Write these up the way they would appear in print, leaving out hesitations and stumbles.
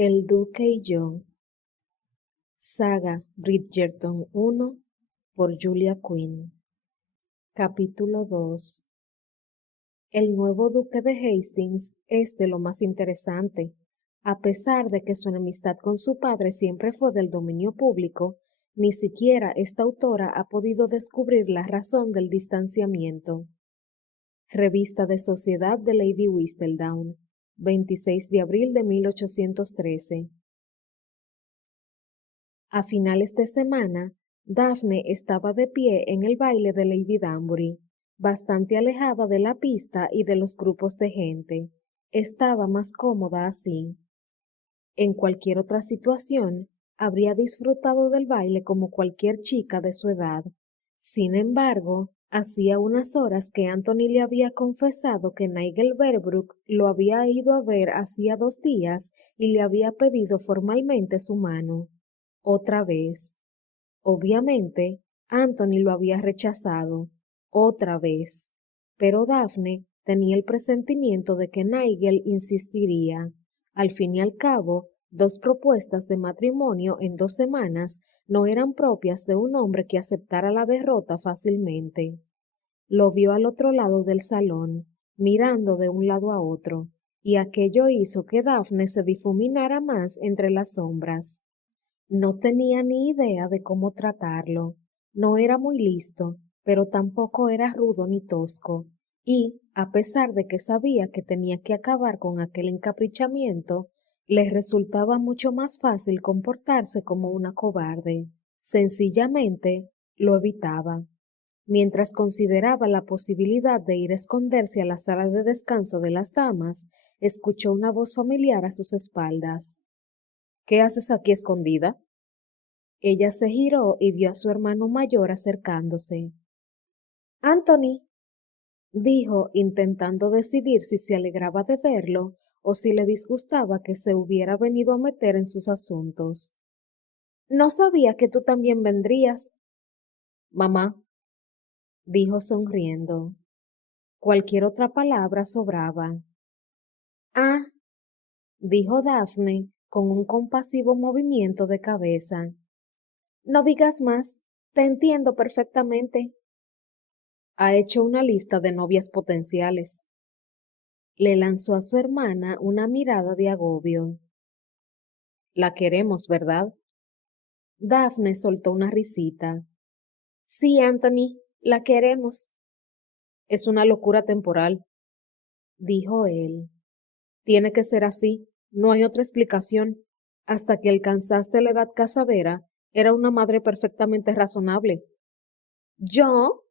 El Duque y yo. Saga Bridgerton 1 por Julia Quinn. Capítulo 2. El nuevo duque de Hastings es de lo más interesante. A pesar de que su enemistad con su padre siempre fue del dominio público, ni siquiera esta autora ha podido descubrir la razón del distanciamiento. Revista de Sociedad de Lady Whistledown, 26 de abril de 1813. A finales de semana, Daphne estaba de pie en el baile de Lady Danbury, bastante alejada de la pista y de los grupos de gente. Estaba más cómoda así. En cualquier otra situación, habría disfrutado del baile como cualquier chica de su edad. Sin embargo, hacía unas horas que Anthony le había confesado que Nigel Berbrook lo había ido a ver hacía 2 días y le había pedido formalmente su mano. Otra vez. Obviamente, Anthony lo había rechazado. Otra vez. Pero Daphne tenía el presentimiento de que Nigel insistiría. Al fin y al cabo, 2 propuestas de matrimonio en 2 semanas no eran propias de un hombre que aceptara la derrota fácilmente. Lo vio al otro lado del salón, mirando de un lado a otro, y aquello hizo que Daphne se difuminara más entre las sombras. No tenía ni idea de cómo tratarlo. No era muy listo, pero tampoco era rudo ni tosco, y, a pesar de que sabía que tenía que acabar con aquel encaprichamiento, le resultaba mucho más fácil comportarse como una cobarde. Sencillamente, lo evitaba. Mientras consideraba la posibilidad de ir a esconderse a la sala de descanso de las damas, escuchó una voz familiar a sus espaldas. ¿Qué haces aquí escondida? Ella se giró y vio a su hermano mayor acercándose. Anthony, dijo, intentando decidir si se alegraba de verlo o si le disgustaba que se hubiera venido a meter en sus asuntos. No sabía que tú también vendrías. Mamá, dijo sonriendo. Cualquier otra palabra sobraba. Ah, dijo Daphne con un compasivo movimiento de cabeza. No digas más, te entiendo perfectamente. Ha hecho una lista de novias potenciales. Le lanzó a su hermana una mirada de agobio. La queremos, ¿verdad? Daphne soltó una risita. Sí, Anthony, la queremos. Es una locura temporal, dijo él. Tiene que ser así, no hay otra explicación. Hasta que alcanzaste la edad casadera, era una madre perfectamente razonable. ¿Yo?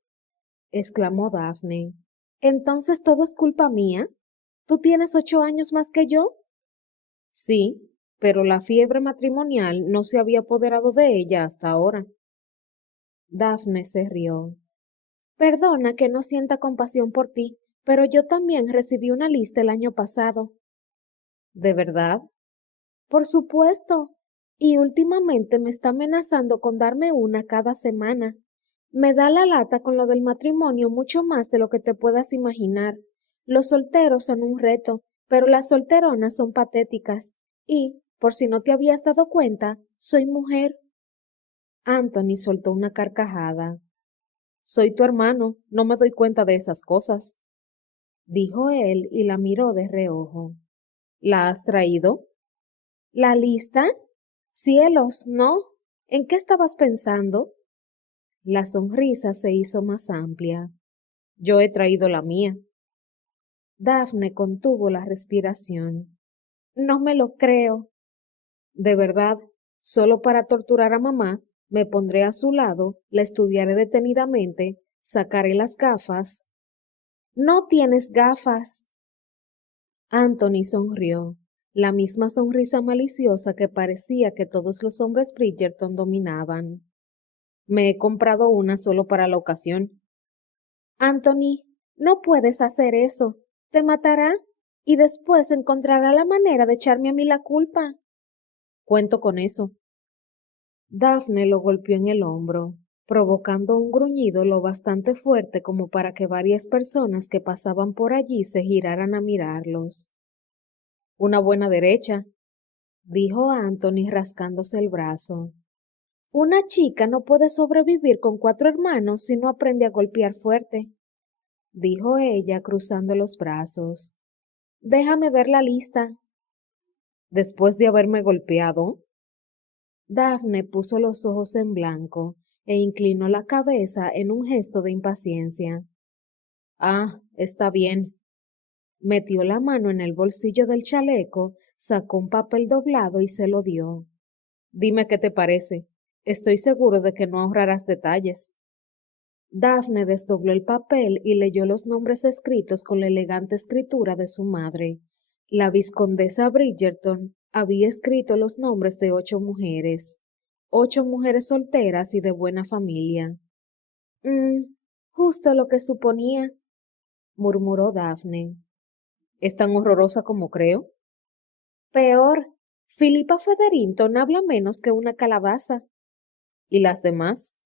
Exclamó Daphne. ¿Entonces todo es culpa mía? ¿Tú tienes 8 años más que yo? Sí, pero la fiebre matrimonial no se había apoderado de ella hasta ahora. Daphne se rió. Perdona que no sienta compasión por ti, pero yo también recibí una lista el año pasado. ¿De verdad? Por supuesto. Y últimamente me está amenazando con darme una cada semana. Me da la lata con lo del matrimonio mucho más de lo que te puedas imaginar. Los solteros son un reto, pero las solteronas son patéticas. Y, por si no te habías dado cuenta, soy mujer. Anthony soltó una carcajada. Soy tu hermano, no me doy cuenta de esas cosas, dijo él y la miró de reojo. ¿La has traído? ¿La lista? Cielos, ¿no? ¿En qué estabas pensando? La sonrisa se hizo más amplia. Yo he traído la mía. Daphne contuvo la respiración. No me lo creo. De verdad, solo para torturar a mamá, me pondré a su lado, la estudiaré detenidamente, sacaré las gafas. No tienes gafas. Anthony sonrió, la misma sonrisa maliciosa que parecía que todos los hombres Bridgerton dominaban. Me he comprado una solo para la ocasión. Anthony, no puedes hacer eso. Te matará y después encontrará la manera de echarme a mí la culpa. Cuento con eso. Daphne lo golpeó en el hombro, provocando un gruñido lo bastante fuerte como para que varias personas que pasaban por allí se giraran a mirarlos. Una buena derecha, dijo Anthony rascándose el brazo. Una chica no puede sobrevivir con 4 hermanos si no aprende a golpear fuerte, dijo ella cruzando los brazos. Déjame ver la lista. Después de haberme golpeado, Daphne puso los ojos en blanco e inclinó la cabeza en un gesto de impaciencia. Ah, está bien. Metió la mano en el bolsillo del chaleco, sacó un papel doblado y se lo dio. Dime qué te parece. Estoy seguro de que no ahorrarás detalles. Daphne desdobló el papel y leyó los nombres escritos con la elegante escritura de su madre. La vizcondesa Bridgerton había escrito los nombres de 8 mujeres, 8 mujeres solteras y de buena familia. Justo lo que suponía, murmuró Daphne. ¿Es tan horrorosa como creo? Peor, Philippa Featherington habla menos que una calabaza. ¿Y las demás?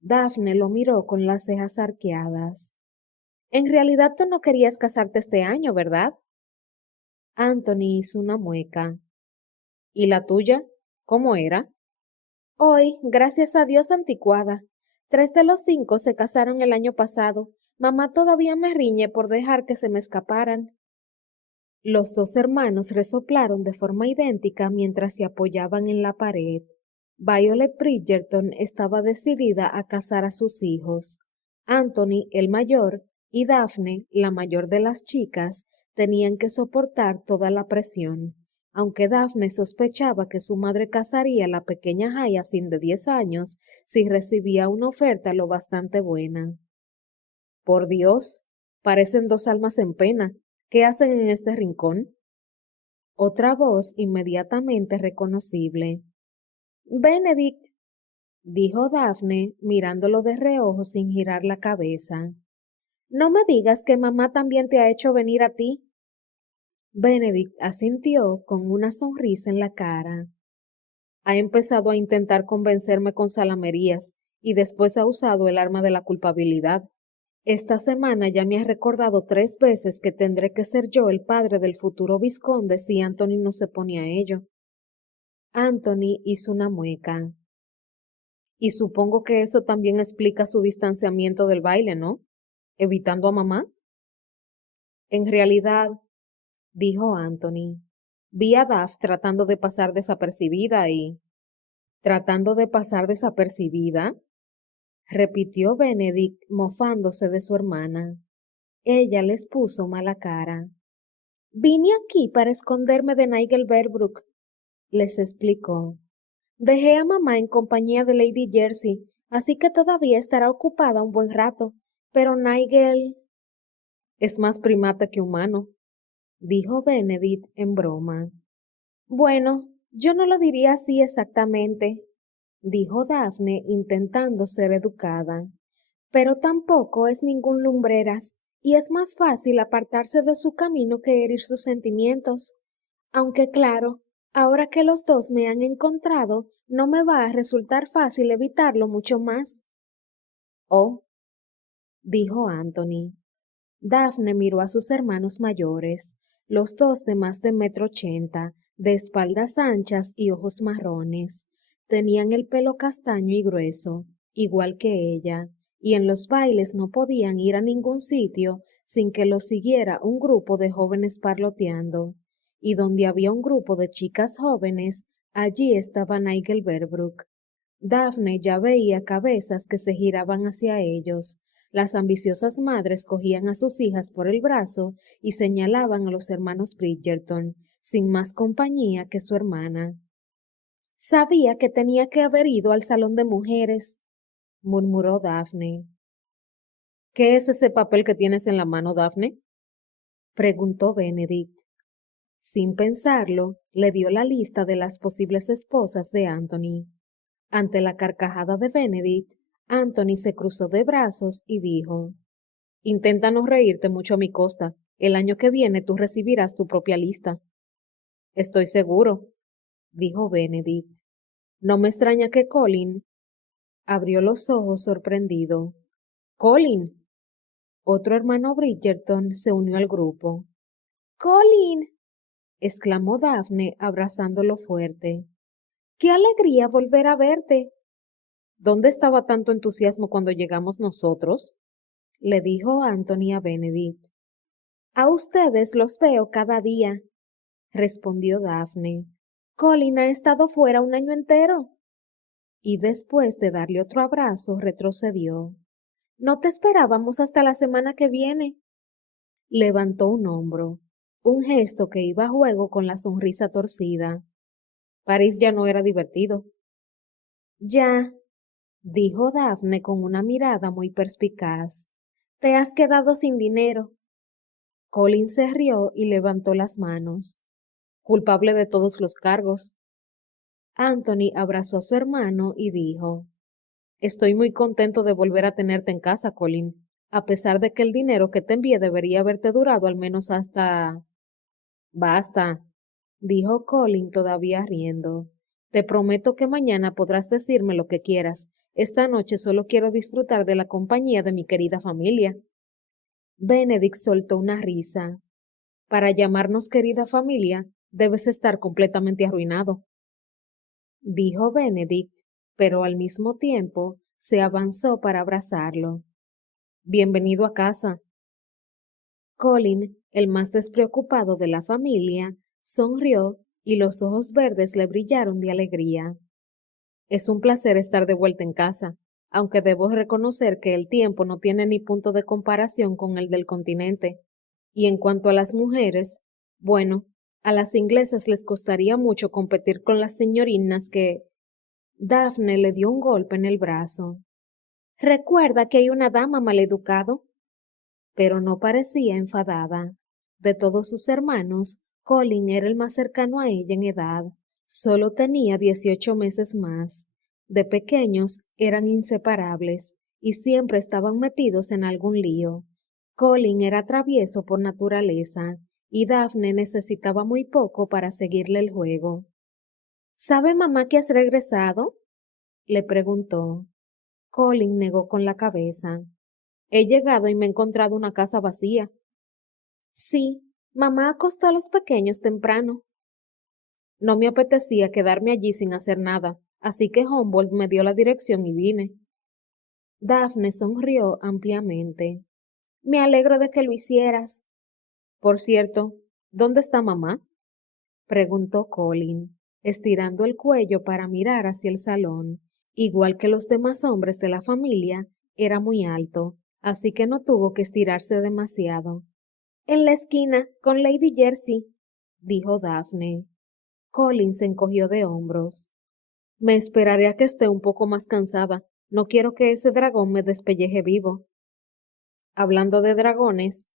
Daphne lo miró con las cejas arqueadas. En realidad tú no querías casarte este año, ¿verdad? Anthony hizo una mueca. ¿Y la tuya? ¿Cómo era? Hoy, gracias a Dios, anticuada. 3 de los 5 se casaron el año pasado. Mamá todavía me riñe por dejar que se me escaparan. Los 2 hermanos resoplaron de forma idéntica mientras se apoyaban en la pared. Violet Bridgerton estaba decidida a casar a sus hijos. Anthony, el mayor, y Daphne, la mayor de las chicas, tenían que soportar toda la presión. Aunque Daphne sospechaba que su madre casaría a la pequeña Hyacinth de 10 años si recibía una oferta lo bastante buena. Por Dios, parecen 2 almas en pena. ¿Qué hacen en este rincón? Otra voz inmediatamente reconocible. Benedict, dijo Daphne, mirándolo de reojo sin girar la cabeza. No me digas que mamá también te ha hecho venir a ti. Benedict asintió con una sonrisa en la cara. Ha empezado a intentar convencerme con salamerías y después ha usado el arma de la culpabilidad. Esta semana ya me ha recordado 3 veces que tendré que ser yo el padre del futuro vizconde si Anthony no se pone a ello. Anthony hizo una mueca. Y supongo que eso también explica su distanciamiento del baile, ¿no? Evitando a mamá. En realidad, dijo Anthony, vi a Duff tratando de pasar desapercibida y... ¿Tratando de pasar desapercibida? Repitió Benedict mofándose de su hermana. Ella les puso mala cara. Vine aquí para esconderme de Nigel Berbrook, les explicó. Dejé a mamá en compañía de Lady Jersey, así que todavía estará ocupada un buen rato, pero Nigel... Es más primata que humano, dijo Benedict en broma. Bueno, yo no lo diría así exactamente, dijo Daphne intentando ser educada. Pero tampoco es ningún lumbreras, y es más fácil apartarse de su camino que herir sus sentimientos. Aunque claro, ahora que los dos me han encontrado, no me va a resultar fácil evitarlo mucho más. Oh, dijo Anthony. Daphne miró a sus hermanos mayores, los dos de más de 1,80 m, de espaldas anchas y ojos marrones. Tenían el pelo castaño y grueso, igual que ella, y en los bailes no podían ir a ningún sitio sin que los siguiera un grupo de jóvenes parloteando. Y donde había un grupo de chicas jóvenes, allí estaba Nigel Berbrook. Daphne ya veía cabezas que se giraban hacia ellos. Las ambiciosas madres cogían a sus hijas por el brazo y señalaban a los hermanos Bridgerton, sin más compañía que su hermana. Sabía que tenía que haber ido al salón de mujeres, murmuró Daphne. ¿Qué es ese papel que tienes en la mano, Daphne? Preguntó Benedict. Sin pensarlo, le dio la lista de las posibles esposas de Anthony. Ante la carcajada de Benedict, Anthony se cruzó de brazos y dijo, Intenta no reírte mucho a mi costa. El año que viene tú recibirás tu propia lista. Estoy seguro, dijo Benedict. No me extraña que Colin abrió los ojos sorprendido. Colin. Otro hermano Bridgerton se unió al grupo. Colin. exclamó Daphne abrazándolo fuerte. ¡Qué alegría volver a verte! ¿Dónde estaba tanto entusiasmo cuando llegamos nosotros? Le dijo Anthony a Benedict. A ustedes los veo cada día, respondió Daphne. Colin ha estado fuera un año entero. Y después de darle otro abrazo, retrocedió. No te esperábamos hasta la semana que viene. Levantó un hombro, un gesto que iba a juego con la sonrisa torcida. París ya no era divertido. Ya, dijo Daphne con una mirada muy perspicaz. Te has quedado sin dinero. Colin se rió y levantó las manos. Culpable de todos los cargos. Anthony abrazó a su hermano y dijo, Estoy muy contento de volver a tenerte en casa, Colin, a pesar de que el dinero que te envié debería haberte durado al menos hasta... Basta, dijo Colin todavía riendo. Te prometo que mañana podrás decirme lo que quieras. Esta noche solo quiero disfrutar de la compañía de mi querida familia. Benedict soltó una risa. Para llamarnos querida familia, debes estar completamente arruinado, dijo Benedict, pero al mismo tiempo se avanzó para abrazarlo. Bienvenido a casa. Colin, el más despreocupado de la familia, sonrió y los ojos verdes le brillaron de alegría. Es un placer estar de vuelta en casa, aunque debo reconocer que el tiempo no tiene ni punto de comparación con el del continente. Y en cuanto a las mujeres, bueno, a las inglesas les costaría mucho competir con las señorinas que... Daphne le dio un golpe en el brazo. Recuerda que hay una dama maleducado. Pero no parecía enfadada. De todos sus hermanos, Colin era el más cercano a ella en edad. Solo tenía 18 meses más. De pequeños eran inseparables y siempre estaban metidos en algún lío. Colin era travieso por naturaleza y Daphne necesitaba muy poco para seguirle el juego. ¿Sabe mamá que has regresado? Le preguntó. Colin negó con la cabeza. He llegado y me he encontrado una casa vacía. Sí, mamá acostó a los pequeños temprano. No me apetecía quedarme allí sin hacer nada, así que Humboldt me dio la dirección y vine. Daphne sonrió ampliamente. Me alegro de que lo hicieras. Por cierto, ¿dónde está mamá? Preguntó Colin, estirando el cuello para mirar hacia el salón. Igual que los demás hombres de la familia, era muy alto, así que no tuvo que estirarse demasiado. En la esquina, con Lady Jersey, dijo Daphne. Colin se encogió de hombros. Me esperaré a que esté un poco más cansada. No quiero que ese dragón me despelleje vivo. Hablando de dragones,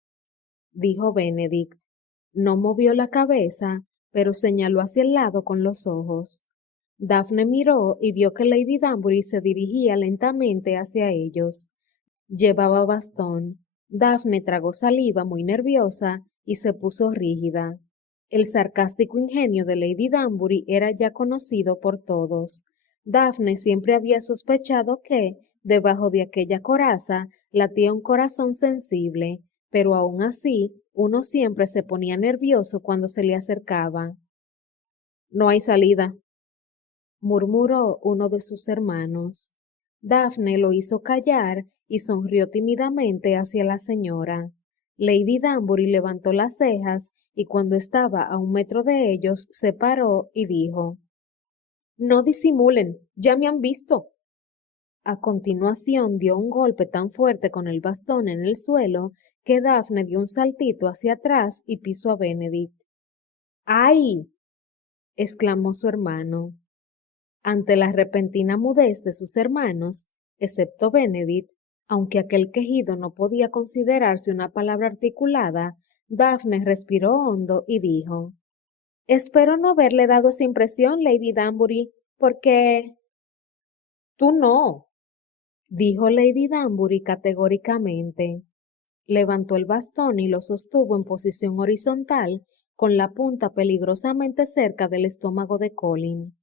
dijo Benedict. No movió la cabeza, pero señaló hacia el lado con los ojos. Daphne miró y vio que Lady Danbury se dirigía lentamente hacia ellos. Llevaba bastón. Daphne tragó saliva muy nerviosa y se puso rígida. El sarcástico ingenio de Lady Danbury era ya conocido por todos. Daphne siempre había sospechado que, debajo de aquella coraza, latía un corazón sensible, pero aún así, uno siempre se ponía nervioso cuando se le acercaba. No hay salida, murmuró uno de sus hermanos. Daphne lo hizo callar y sonrió tímidamente hacia la señora. Lady Danbury levantó las cejas y cuando estaba a 1 metro de ellos se paró y dijo, No disimulen, ya me han visto. A continuación dio un golpe tan fuerte con el bastón en el suelo que Daphne dio un saltito hacia atrás y pisó a Benedict. ¡Ay! Exclamó su hermano. Ante la repentina mudez de sus hermanos, excepto Benedict, aunque aquel quejido no podía considerarse una palabra articulada, Daphne respiró hondo y dijo, Espero no haberle dado esa impresión, Lady Danbury, porque... Tú no, dijo Lady Danbury categóricamente. Levantó el bastón y lo sostuvo en posición horizontal, con la punta peligrosamente cerca del estómago de Colin.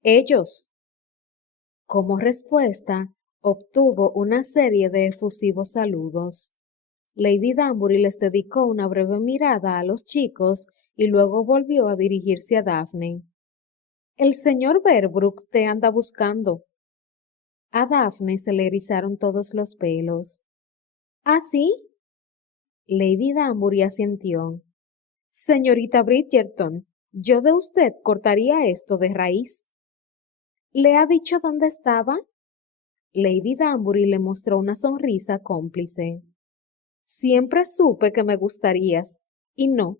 Ellos. Como respuesta, obtuvo una serie de efusivos saludos. Lady Danbury les dedicó una breve mirada a los chicos y luego volvió a dirigirse a Daphne. El señor Berbrook te anda buscando. A Daphne se le erizaron todos los pelos. ¿Ah, sí? Lady Danbury asintió. Señorita Bridgerton, yo de usted cortaría esto de raíz. ¿Le ha dicho dónde estaba? Lady Danbury le mostró una sonrisa cómplice. Siempre supe que me gustarías, y no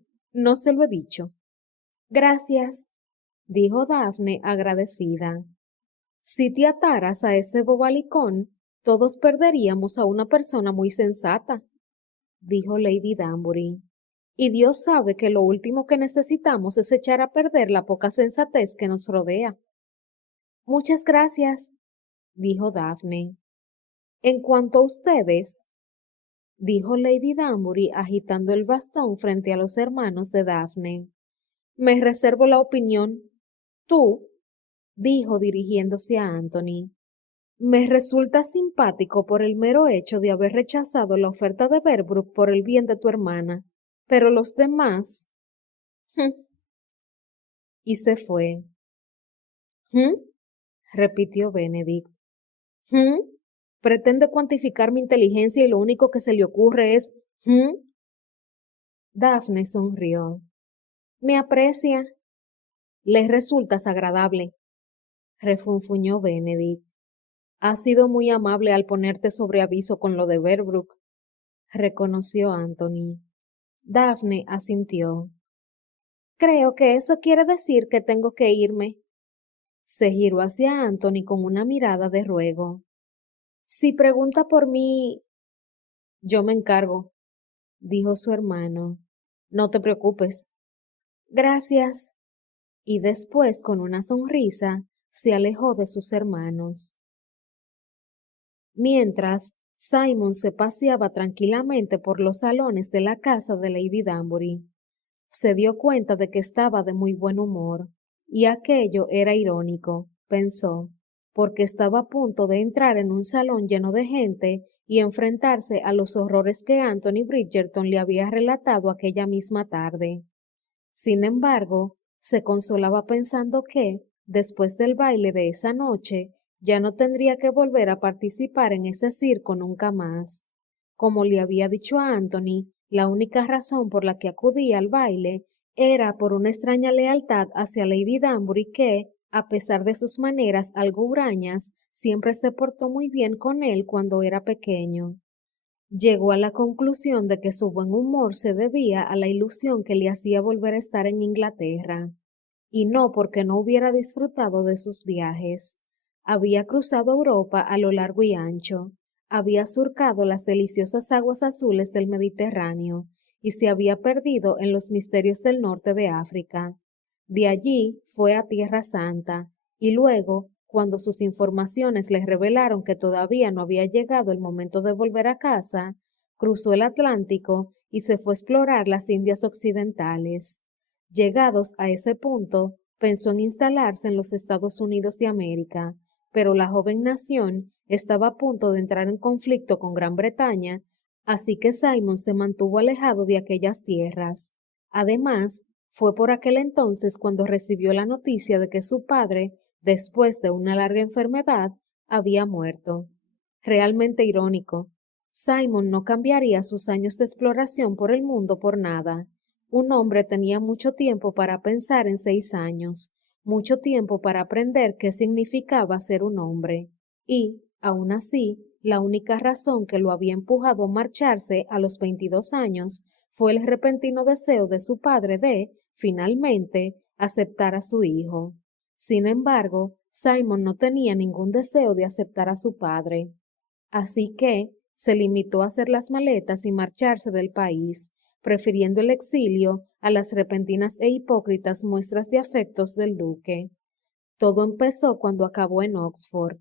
se lo he dicho. Gracias, dijo Daphne agradecida. Si te ataras a ese bobalicón, todos perderíamos a una persona muy sensata, dijo Lady Danbury. Y Dios sabe que lo último que necesitamos es echar a perder la poca sensatez que nos rodea. Muchas gracias, dijo Daphne. En cuanto a ustedes, dijo Lady Danbury agitando el bastón frente a los hermanos de Daphne. Me reservo la opinión. Tú, dijo dirigiéndose a Anthony, me resulta simpático por el mero hecho de haber rechazado la oferta de Berbrook por el bien de tu hermana, pero los demás... y se fue. Repitió Benedict. Pretende cuantificar mi inteligencia y lo único que se le ocurre es Daphne sonrió. Me aprecia. Le resultas agradable, refunfuñó Benedict. Has sido muy amable al ponerte sobre aviso con lo de Berbrook, reconoció Anthony. Daphne asintió. Creo que eso quiere decir que tengo que irme. Se giró hacia Anthony con una mirada de ruego. Si pregunta por mí, yo me encargo, dijo su hermano. No te preocupes. Gracias. Y después, con una sonrisa, se alejó de sus hermanos. Mientras, Simon se paseaba tranquilamente por los salones de la casa de Lady Danbury. Se dio cuenta de que estaba de muy buen humor, y aquello era irónico, pensó, porque estaba a punto de entrar en un salón lleno de gente y enfrentarse a los horrores que Anthony Bridgerton le había relatado aquella misma tarde. Sin embargo, se consolaba pensando que, después del baile de esa noche, ya no tendría que volver a participar en ese circo nunca más. Como le había dicho a Anthony, la única razón por la que acudía al baile era por una extraña lealtad hacia Lady Danbury que, a pesar de sus maneras algo hurañas, siempre se portó muy bien con él cuando era pequeño. Llegó a la conclusión de que su buen humor se debía a la ilusión que le hacía volver a estar en Inglaterra, y no porque no hubiera disfrutado de sus viajes. Había cruzado Europa a lo largo y ancho, había surcado las deliciosas aguas azules del Mediterráneo y se había perdido en los misterios del norte de África. De allí fue a Tierra Santa, y luego, cuando sus informaciones les revelaron que todavía no había llegado el momento de volver a casa, cruzó el Atlántico y se fue a explorar las Indias Occidentales. Llegados a ese punto, pensó en instalarse en los Estados Unidos de América, pero la joven nación estaba a punto de entrar en conflicto con Gran Bretaña, así que Simon se mantuvo alejado de aquellas tierras. Además, fue por aquel entonces cuando recibió la noticia de que su padre, después de una larga enfermedad, había muerto. Realmente irónico. Simon no cambiaría sus años de exploración por el mundo por nada. Un hombre tenía mucho tiempo para pensar en 6 años, mucho tiempo para aprender qué significaba ser un hombre. Y, aun así, la única razón que lo había empujado a marcharse a los 22 años fue el repentino deseo de su padre de, finalmente, aceptar a su hijo. Sin embargo, Simon no tenía ningún deseo de aceptar a su padre. Así que se limitó a hacer las maletas y marcharse del país, prefiriendo el exilio a las repentinas e hipócritas muestras de afectos del duque. Todo empezó cuando acabó en Oxford.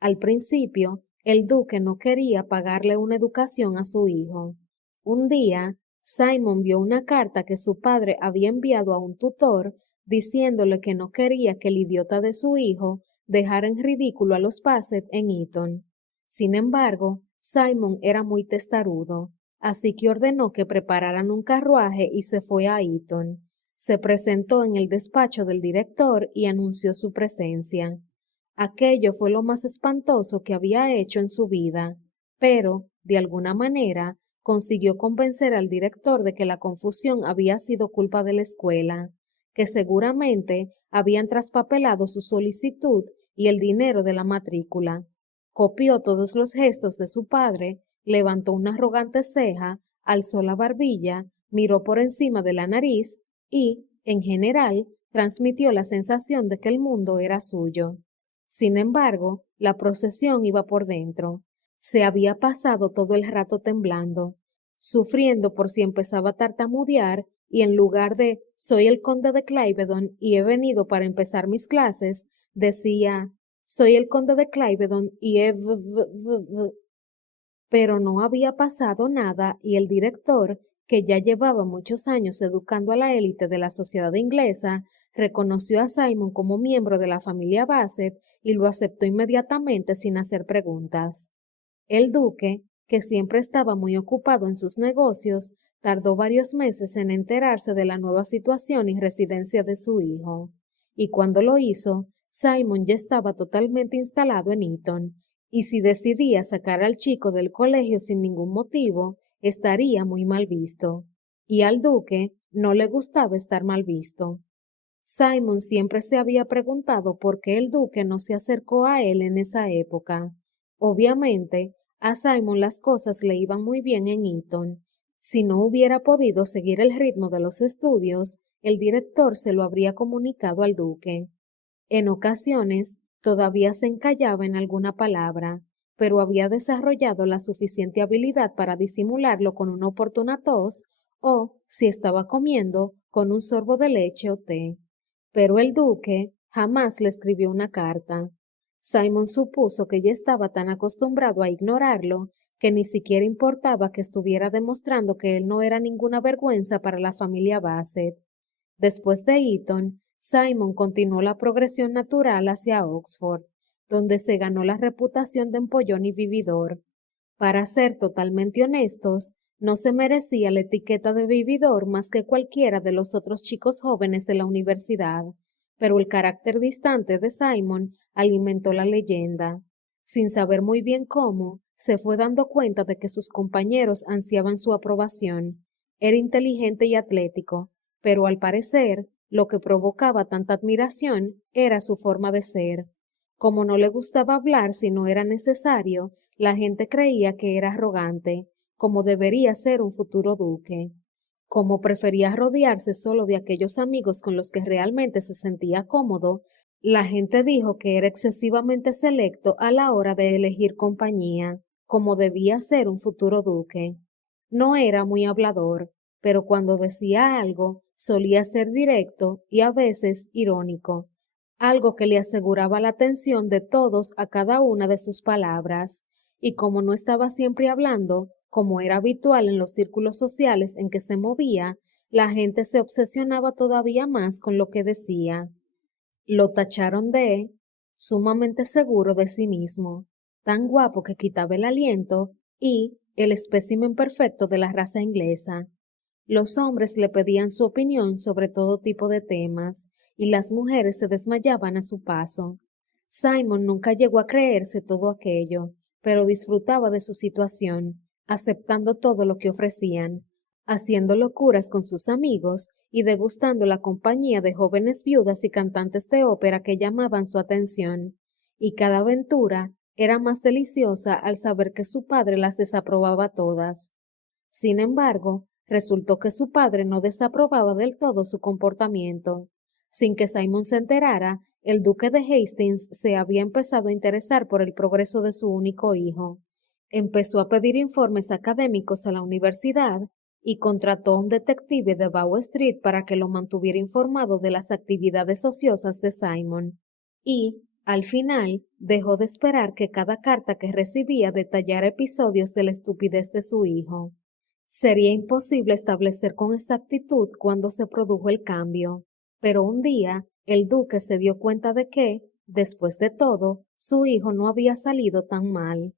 Al principio, el duque no quería pagarle una educación a su hijo. Un día, Simon vio una carta que su padre había enviado a un tutor diciéndole que no quería que el idiota de su hijo dejara en ridículo a los Bassett en Eton. Sin embargo, Simon era muy testarudo, así que ordenó que prepararan un carruaje y se fue a Eton. Se presentó en el despacho del director y anunció su presencia. Aquello fue lo más espantoso que había hecho en su vida, pero, de alguna manera, consiguió convencer al director de que la confusión había sido culpa de la escuela, que seguramente habían traspapelado su solicitud y el dinero de la matrícula. Copió todos los gestos de su padre, levantó una arrogante ceja, alzó la barbilla, miró por encima de la nariz y, en general, transmitió la sensación de que el mundo era suyo. Sin embargo, la procesión iba por dentro. Se había pasado todo el rato temblando, sufriendo por si empezaba a tartamudear y en lugar de soy el conde de Clivedon y he venido para empezar mis clases, decía soy el conde de Clivedon y pero no había pasado nada y el director, que ya llevaba muchos años educando a la élite de la sociedad inglesa, reconoció a Simon como miembro de la familia Bassett y lo aceptó inmediatamente sin hacer preguntas. El duque, que siempre estaba muy ocupado en sus negocios, tardó varios meses en enterarse de la nueva situación y residencia de su hijo. Y cuando lo hizo, Simon ya estaba totalmente instalado en Eton, y si decidía sacar al chico del colegio sin ningún motivo, estaría muy mal visto. Y al duque no le gustaba estar mal visto. Simon siempre se había preguntado por qué el duque no se acercó a él en esa época. Obviamente, a Simon las cosas le iban muy bien en Eton. Si no hubiera podido seguir el ritmo de los estudios, el director se lo habría comunicado al duque. En ocasiones, todavía se encallaba en alguna palabra, pero había desarrollado la suficiente habilidad para disimularlo con una oportuna tos o, si estaba comiendo, con un sorbo de leche o té. Pero el duque jamás le escribió una carta. Simon supuso que ya estaba tan acostumbrado a ignorarlo que ni siquiera importaba que estuviera demostrando que él no era ninguna vergüenza para la familia Bassett. Después de Eton, Simon continuó la progresión natural hacia Oxford, donde se ganó la reputación de empollón y vividor. Para ser totalmente honestos, no se merecía la etiqueta de vividor más que cualquiera de los otros chicos jóvenes de la universidad, pero el carácter distante de Simon alimentó la leyenda. Sin saber muy bien cómo, se fue dando cuenta de que sus compañeros ansiaban su aprobación. Era inteligente y atlético, pero al parecer, lo que provocaba tanta admiración era su forma de ser. Como no le gustaba hablar si no era necesario, la gente creía que era arrogante, como debería ser un futuro duque. Como prefería rodearse solo de aquellos amigos con los que realmente se sentía cómodo, la gente dijo que era excesivamente selecto a la hora de elegir compañía, como debía ser un futuro duque. No era muy hablador, pero cuando decía algo, solía ser directo y a veces irónico, algo que le aseguraba la atención de todos a cada una de sus palabras, y como no estaba siempre hablando, como era habitual en los círculos sociales en que se movía, la gente se obsesionaba todavía más con lo que decía. Lo tacharon de sumamente seguro de sí mismo, tan guapo que quitaba el aliento y el espécimen perfecto de la raza inglesa. Los hombres le pedían su opinión sobre todo tipo de temas y las mujeres se desmayaban a su paso. Simon nunca llegó a creerse todo aquello, pero disfrutaba de su situación, aceptando todo lo que ofrecían, haciendo locuras con sus amigos y degustando la compañía de jóvenes viudas y cantantes de ópera que llamaban su atención, y cada aventura era más deliciosa al saber que su padre las desaprobaba todas. Sin embargo, resultó que su padre no desaprobaba del todo su comportamiento. Sin que Simon se enterara, el duque de Hastings se había empezado a interesar por el progreso de su único hijo. Empezó a pedir informes académicos a la universidad y contrató a un detective de Bow Street para que lo mantuviera informado de las actividades ociosas de Simon. Y, al final, dejó de esperar que cada carta que recibía detallara episodios de la estupidez de su hijo. Sería imposible establecer con exactitud cuándo se produjo el cambio, pero un día el duque se dio cuenta de que, después de todo, su hijo no había salido tan mal.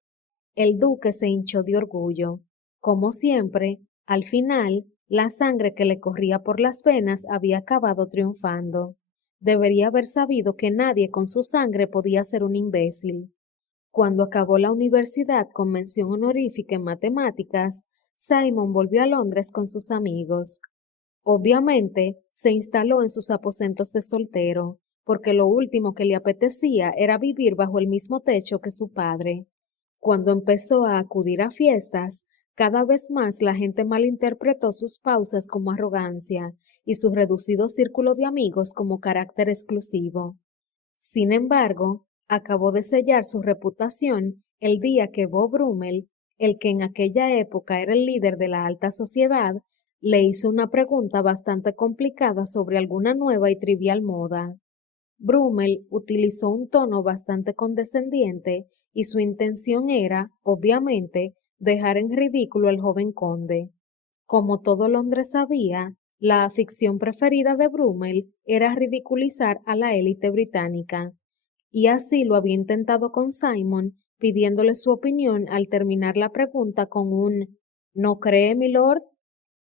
El duque se hinchó de orgullo. Como siempre, al final, La sangre que le corría por las venas había acabado triunfando. Debería haber sabido que nadie con su sangre podía ser un imbécil. Cuando acabó la universidad con mención honorífica en matemáticas, Simon volvió a Londres con sus amigos. Obviamente, se instaló en sus aposentos de soltero, porque lo último que le apetecía era vivir bajo el mismo techo que su padre. Cuando empezó a acudir a fiestas, cada vez más la gente malinterpretó sus pausas como arrogancia y su reducido círculo de amigos como carácter exclusivo. Sin embargo, acabó de sellar su reputación el día que Bob Brummel, el que en aquella época era el líder de la alta sociedad, le hizo una pregunta bastante complicada sobre alguna nueva y trivial moda. Brummel utilizó un tono bastante condescendiente y su intención era, obviamente, dejar en ridículo al joven conde. Como todo Londres sabía, la afición preferida de Brummel era ridiculizar a la élite británica, y así lo había intentado con Simon, pidiéndole su opinión al terminar la pregunta con un ¿no cree, milord?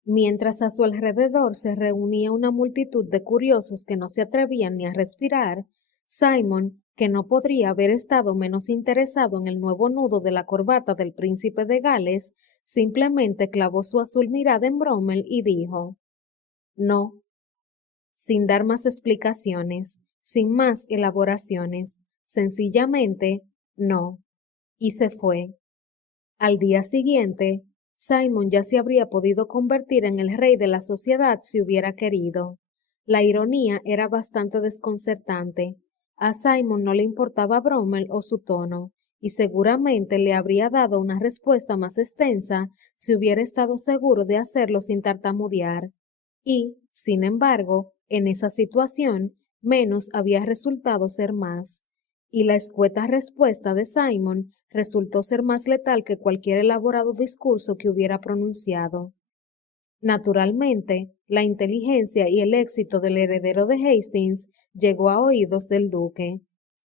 Mientras a su alrededor se reunía una multitud de curiosos que no se atrevían ni a respirar, Simon, que no podría haber estado menos interesado en el nuevo nudo de la corbata del príncipe de Gales, simplemente clavó su azul mirada en Brummel y dijo, no, sin dar más explicaciones, sin más elaboraciones, sencillamente, no, y se fue. Al día siguiente, Simon ya se habría podido convertir en el rey de la sociedad si hubiera querido. La ironía era bastante desconcertante. A Simon no le importaba Brummel o su tono, y seguramente le habría dado una respuesta más extensa si hubiera estado seguro de hacerlo sin tartamudear. Y, sin embargo, en esa situación, menos había resultado ser más. Y la escueta respuesta de Simon resultó ser más letal que cualquier elaborado discurso que hubiera pronunciado. Naturalmente, la inteligencia y el éxito del heredero de Hastings llegó a oídos del duque,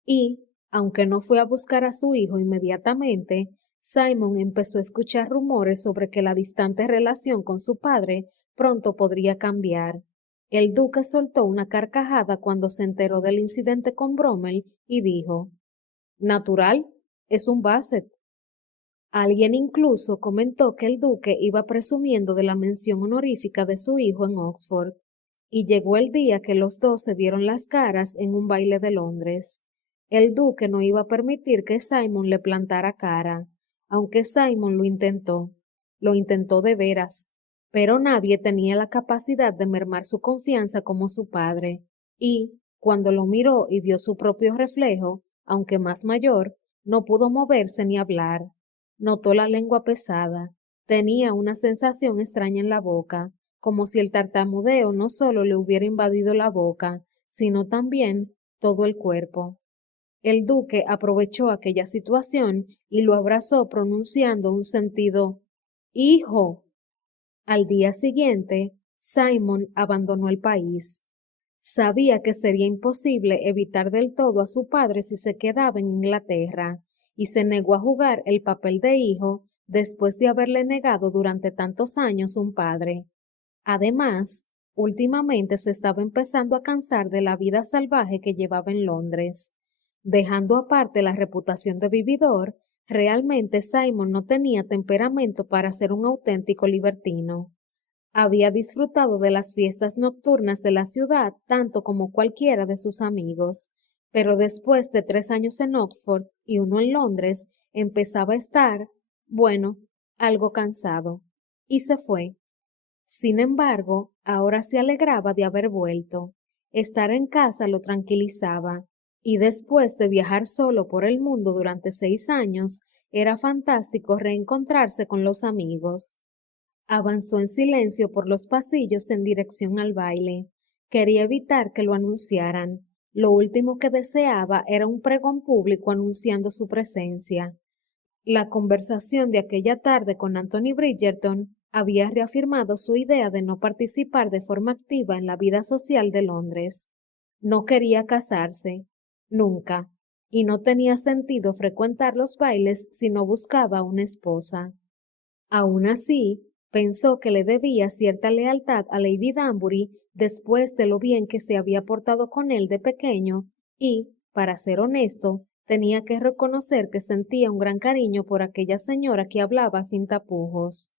y, aunque no fue a buscar a su hijo inmediatamente, Simon empezó a escuchar rumores sobre que la distante relación con su padre pronto podría cambiar. El duque soltó una carcajada cuando se enteró del incidente con Brummel y dijo, «Natural, es un Basset». Alguien incluso comentó que el duque iba presumiendo de la mención honorífica de su hijo en Oxford, y llegó el día que los dos se vieron las caras en un baile de Londres. El duque no iba a permitir que Simon le plantara cara, aunque Simon lo intentó de veras, pero nadie tenía la capacidad de mermar su confianza como su padre, y, cuando lo miró y vio su propio reflejo, aunque más mayor, no pudo moverse ni hablar. Notó la lengua pesada. Tenía una sensación extraña en la boca, como si el tartamudeo no solo le hubiera invadido la boca, sino también todo el cuerpo. El duque aprovechó aquella situación y lo abrazó pronunciando un sentido «¡Hijo!». Al día siguiente, Simon abandonó el país. Sabía que sería imposible evitar del todo a su padre si se quedaba en Inglaterra, y se negó a jugar el papel de hijo después de haberle negado durante tantos años un padre. Además, últimamente se estaba empezando a cansar de la vida salvaje que llevaba en Londres. Dejando aparte la reputación de vividor, realmente Simon no tenía temperamento para ser un auténtico libertino. Había disfrutado de las fiestas nocturnas de la ciudad tanto como cualquiera de sus amigos, pero después de 3 años en Oxford y uno en Londres, empezaba a estar, bueno, algo cansado, y se fue. Sin embargo, ahora se alegraba de haber vuelto. Estar en casa lo tranquilizaba, y después de viajar solo por el mundo durante 6 años, era fantástico reencontrarse con los amigos. Avanzó en silencio por los pasillos en dirección al baile. Quería evitar que lo anunciaran. Lo último que deseaba era un pregón público anunciando su presencia. La conversación de aquella tarde con Anthony Bridgerton había reafirmado su idea de no participar de forma activa en la vida social de Londres. No quería casarse, nunca, y no tenía sentido frecuentar los bailes si no buscaba una esposa. Aún así, Pensó que le debía cierta lealtad a Lady Danbury después de lo bien que se había portado con él de pequeño y, para ser honesto, tenía que reconocer que sentía un gran cariño por aquella señora que hablaba sin tapujos.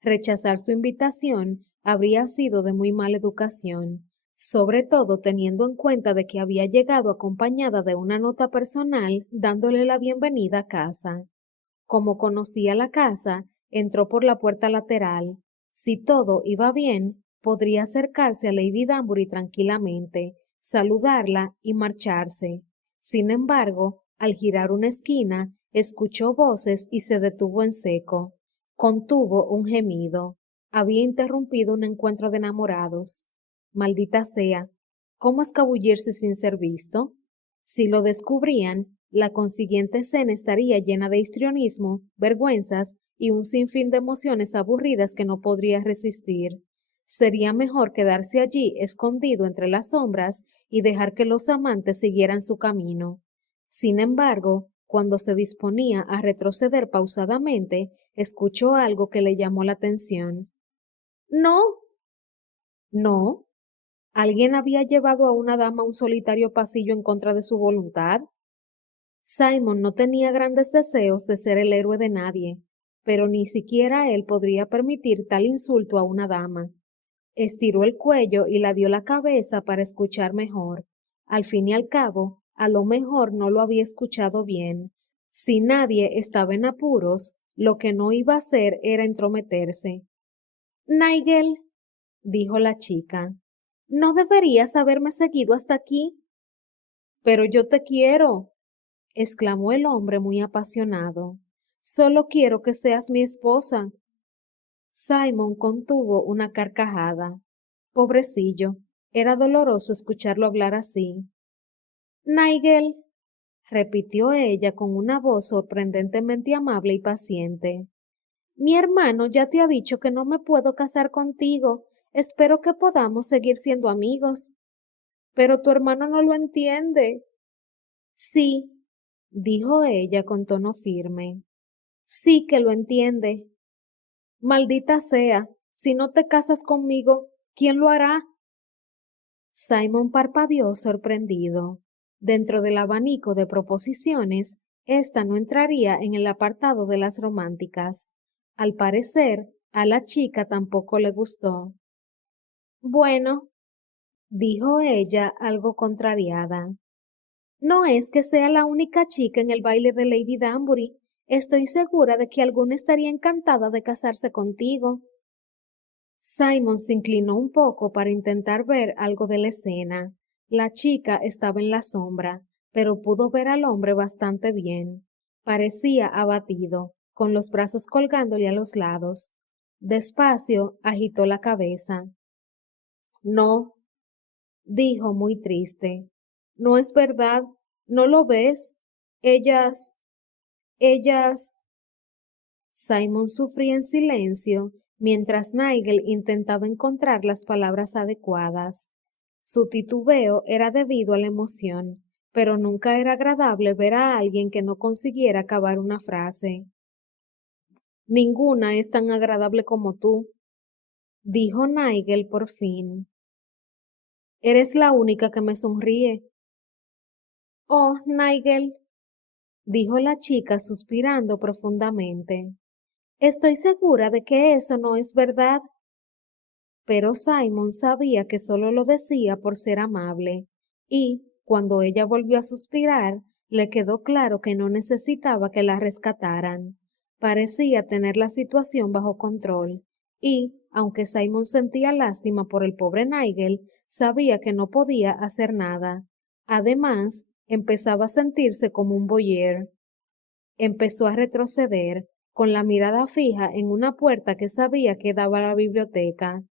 Rechazar su invitación habría sido de muy mala educación, sobre todo teniendo en cuenta de que había llegado acompañada de una nota personal dándole la bienvenida a casa. Como conocía la casa, entró por la puerta lateral. Si todo iba bien, podría acercarse a Lady Danbury tranquilamente, saludarla y marcharse. Sin embargo, al girar una esquina, escuchó voces y se detuvo en seco. Contuvo un gemido. Había interrumpido un encuentro de enamorados. Maldita sea, ¿cómo escabullirse sin ser visto? Si lo descubrían, la consiguiente escena estaría llena de histrionismo, vergüenzas y un sinfín de emociones aburridas que no podría resistir. Sería mejor quedarse allí escondido entre las sombras y dejar que los amantes siguieran su camino. Sin embargo, cuando se disponía a retroceder pausadamente, escuchó algo que le llamó la atención. No, no. ¿Alguien había llevado a una dama a un solitario pasillo en contra de su voluntad? Simon no tenía grandes deseos de ser el héroe de nadie, pero ni siquiera él podría permitir tal insulto a una dama. Estiró el cuello y la dio la cabeza para escuchar mejor. Al fin y al cabo, a lo mejor no lo había escuchado bien. Si nadie estaba en apuros, lo que no iba a hacer era entrometerse. Nigel, dijo la chica, no deberías haberme seguido hasta aquí. Pero yo te quiero, exclamó el hombre muy apasionado. Solo quiero que seas mi esposa. Simon contuvo una carcajada. Pobrecillo, era doloroso escucharlo hablar así. Nigel, repitió ella con una voz sorprendentemente amable y paciente. Mi hermano ya te ha dicho que no me puedo casar contigo. Espero que podamos seguir siendo amigos. Pero tu hermano no lo entiende. Sí, dijo ella con tono firme. Sí que lo entiende. Maldita sea, si no te casas conmigo, ¿quién lo hará? Simon parpadeó sorprendido. Dentro del abanico de proposiciones, esta no entraría en el apartado de las románticas. Al parecer, a la chica tampoco le gustó. Bueno, dijo ella algo contrariada. No es que sea la única chica en el baile de Lady Danbury. Estoy segura de que alguna estaría encantada de casarse contigo. Simon se inclinó un poco para intentar ver algo de la escena. La chica estaba en la sombra, pero pudo ver al hombre bastante bien. Parecía abatido, con los brazos colgándole a los lados. Despacio agitó la cabeza. No, dijo muy triste. No es verdad, ¿no lo ves? Ellas. Simon sufría en silencio mientras Nigel intentaba encontrar las palabras adecuadas. Su titubeo era debido a la emoción, pero nunca era agradable ver a alguien que no consiguiera acabar una frase. Ninguna es tan agradable como tú, dijo Nigel por fin. Eres la única que me sonríe. Oh, Nigel, dijo la chica suspirando profundamente. Estoy segura de que eso no es verdad. Pero Simon sabía que solo lo decía por ser amable, y, cuando ella volvió a suspirar, le quedó claro que no necesitaba que la rescataran. Parecía tener la situación bajo control, y, aunque Simon sentía lástima por el pobre Nigel, sabía que no podía hacer nada. Además, empezaba a sentirse como un voyeur. Empezó a retroceder, con la mirada fija en una puerta que sabía que daba a la biblioteca.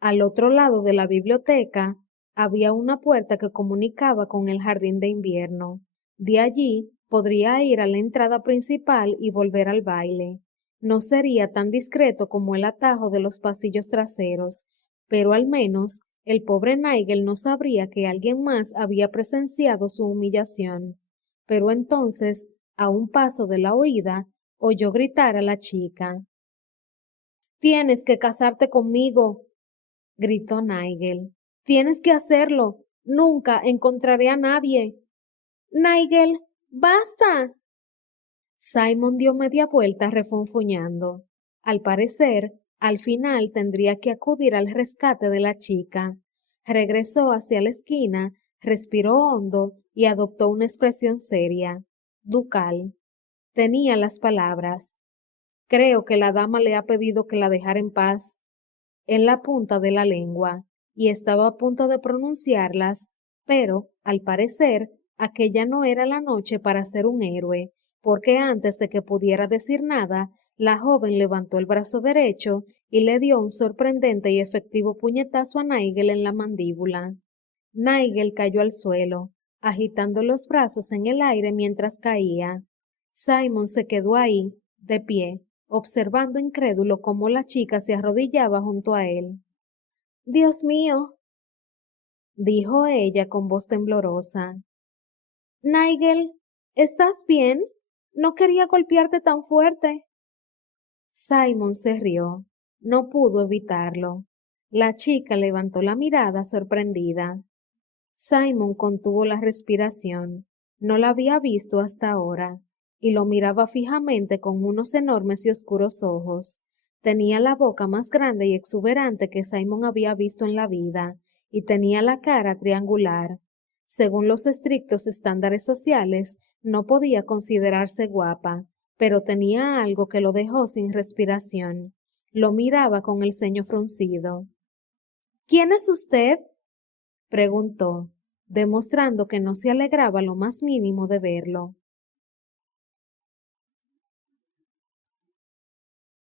Al otro lado de la biblioteca había una puerta que comunicaba con el jardín de invierno. De allí podría ir a la entrada principal y volver al baile. No sería tan discreto como el atajo de los pasillos traseros, pero al menos el pobre Nigel no sabría que alguien más había presenciado su humillación. Pero entonces, a un paso de la oída, oyó gritar a la chica. Tienes que casarte conmigo, gritó Nigel. Tienes que hacerlo. Nunca encontraré a nadie. Nigel, basta. Simon dio media vuelta refunfuñando. Al parecer, al final tendría que acudir al rescate de la chica. Regresó hacia la esquina, respiró hondo y adoptó una expresión seria, ducal. Tenía las palabras. Creo que la dama le ha pedido que la dejara en paz en la punta de la lengua, y estaba a punto de pronunciarlas, pero, al parecer, aquella no era la noche para ser un héroe, porque antes de que pudiera decir nada, la joven levantó el brazo derecho y le dio un sorprendente y efectivo puñetazo a Nigel en la mandíbula. Nigel cayó al suelo, agitando los brazos en el aire mientras caía. Simon se quedó ahí, de pie, observando incrédulo cómo la chica se arrodillaba junto a él. Dios mío, dijo ella con voz temblorosa. Nigel, ¿estás bien? No quería golpearte tan fuerte. Simon se rió. No pudo evitarlo. La chica levantó la mirada sorprendida. Simon contuvo la respiración. No la había visto hasta ahora, y lo miraba fijamente con unos enormes y oscuros ojos. Tenía la boca más grande y exuberante que Simon había visto en la vida, y tenía la cara triangular. Según los estrictos estándares sociales, no podía considerarse guapa, pero tenía algo que lo dejó sin respiración. Lo miraba con el ceño fruncido. ¿Quién es usted? Preguntó, demostrando que no se alegraba lo más mínimo de verlo.